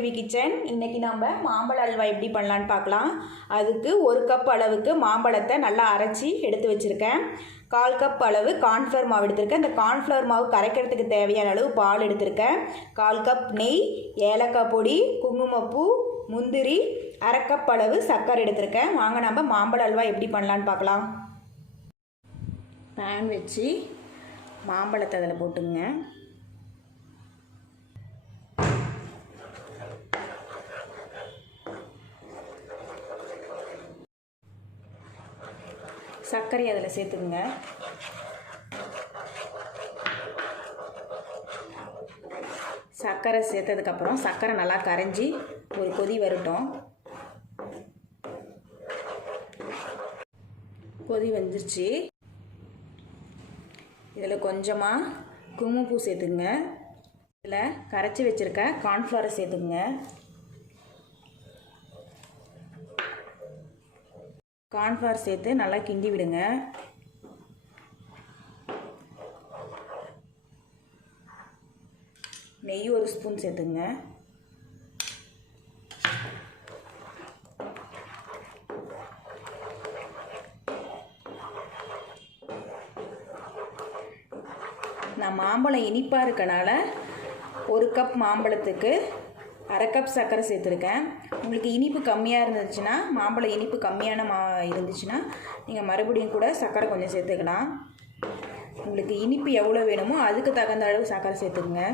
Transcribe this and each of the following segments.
TV kitchen. இன்றைக்கி நம்ம மாம்பழ அல்வா எப்படி பண்ணலான்னு பார்க்கலாம். அதுக்கு 1 கப் அளவுக்கு மாம்பழத்தை நல்லா அரைச்சி எடுத்து வச்சுருக்கேன். 1/4 கப் அளவு கார்ன்ஃப்ளவர் மாவு எடுத்திருக்கேன். இந்த கார்ன்ஃப்ளவர் மாவு கரைக்கிறதுக்கு தேவையான அளவு பால் எடுத்திருக்கேன். 1/4 கப் நெய், ஏலக்காய் பொடி, குங்குமப்பூ, முந்திரி, 1/2 கப் அளவு சர்க்கரை எடுத்திருக்கேன். வாங்க நம்ம மாம்பழ அல்வா எப்படி பண்ணலான்னு பார்க்கலாம். பேன் வச்சு மாம்பழத்தை அதில் போட்டுங்க. சர்க்கரை அதில் சேர்த்துக்குங்க. சர்க்கரை சேர்த்ததுக்கப்புறம் சர்க்கரை நல்லா கரைஞ்சி ஒரு கொதி வரட்டும். கொதி வந்துருச்சு. இதில் கொஞ்சமாக குங்குமப்பூ சேர்த்துக்குங்க. இதில் கரைச்சி வச்சுருக்க கார்ன்ஃப்ளவரை சேர்த்துக்குங்க. கார்ன்ஃப்ளவர் சேர்த்து நல்லா கிண்டி விடுங்க. நெய் 1 ஸ்பூன் சேர்த்துங்க. நான் மாம்பழம் இனிப்பாக இருக்கனால 1 கப் மாம்பழத்துக்கு 1/2 கப் சர்க்கரை சேர்த்துருக்கேன். உங்களுக்கு இனிப்பு கம்மியாக இருந்துச்சுன்னா, மாம்பழம் இனிப்பு கம்மியான இருந்துச்சுன்னா நீங்கள் மறுபடியும் கூட சர்க்கரை கொஞ்சம் சேர்த்துக்கலாம். உங்களுக்கு இனிப்பு எவ்வளோ வேணுமோ அதுக்கு தகுந்த அளவு சர்க்கரை சேர்த்துக்குங்க.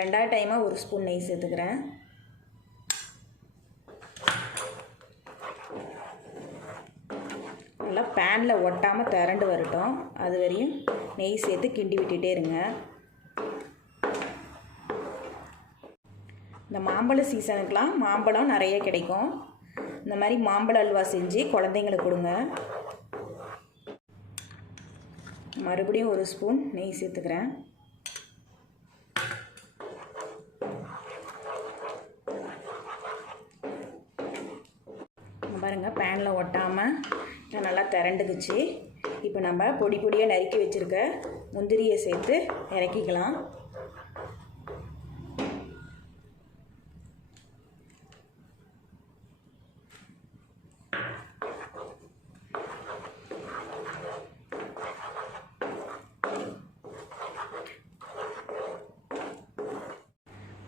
ரெண்டாவது டைமாக 1 ஸ்பூன் நெய் சேர்த்துக்கிறேன். நல்லா பேனில் ஒட்டாமல் திரண்டு வரட்டும். அது வரையும் நெய் சேர்த்து கிண்டி விட்டுட்டே இருங்க. இந்த மாம்பழ சீசனுக்கெலாம் மாம்பழம் நிறைய கிடைக்கும். இந்த மாதிரி மாம்பழ அல்வா செஞ்சு குழந்தைங்களுக்கு கொடுங்க. மறுபடியும் 1 ஸ்பூன் நெய் சேர்த்துக்கிறேன். பாருங்கள், பேனில் ஒட்டாமல் நல்லா திரண்டுக்குச்சு. இப்போ நம்ம பொடி பொடியாக நறுக்கி வச்சுருக்க முந்திரியை சேர்த்து இறக்கிக்கலாம்.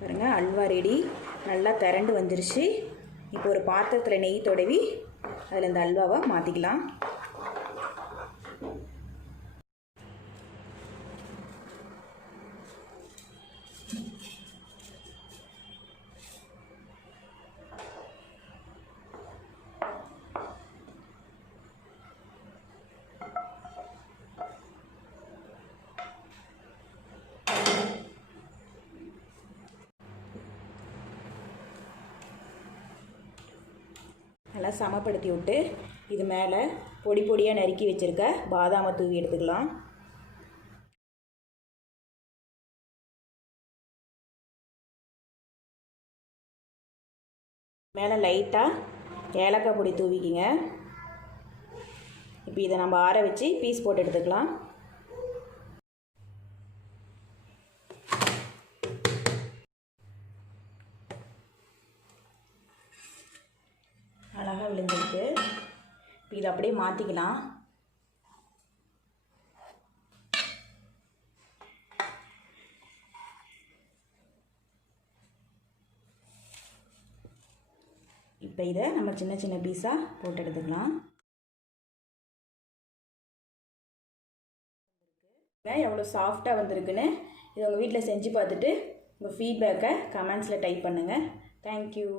பாருங்கள், அல்வா ரெடி. நல்லா திரண்டு வந்துருச்சு. இப்போ ஒரு பாத்திரத்தில் நெய் தடவி அதில் இந்த அல்வாவை மாற்றிக்கலாம். நல்லா சமப்படுத்தி விட்டு இது மேலே பொடி பொடியாக நறுக்கி வச்சுருக்க பாதாமை தூவி எடுத்துக்கலாம். மேலே லைட்டாக ஏலக்காய் பொடி தூவிக்கிங்க. இப்போ இதை நம்ம ஆற வச்சு பீஸ் போட்டு எடுத்துக்கலாம். அழகாக விழுந்துருக்கு. இப்போ இதை அப்படியே மாற்றிக்கலாம். இப்போ இதை நம்ம சின்ன சின்ன பீஸாக போட்டு எடுத்துக்கலாம். எவ்வளோ சாஃப்டாக வந்திருக்குன்னு இதை உங்கள் வீட்டில் செஞ்சு பார்த்துட்டு உங்கள் ஃபீட்பேக்கை கமெண்ட்ஸில் டைப் பண்ணுங்கள். தேங்க்யூ.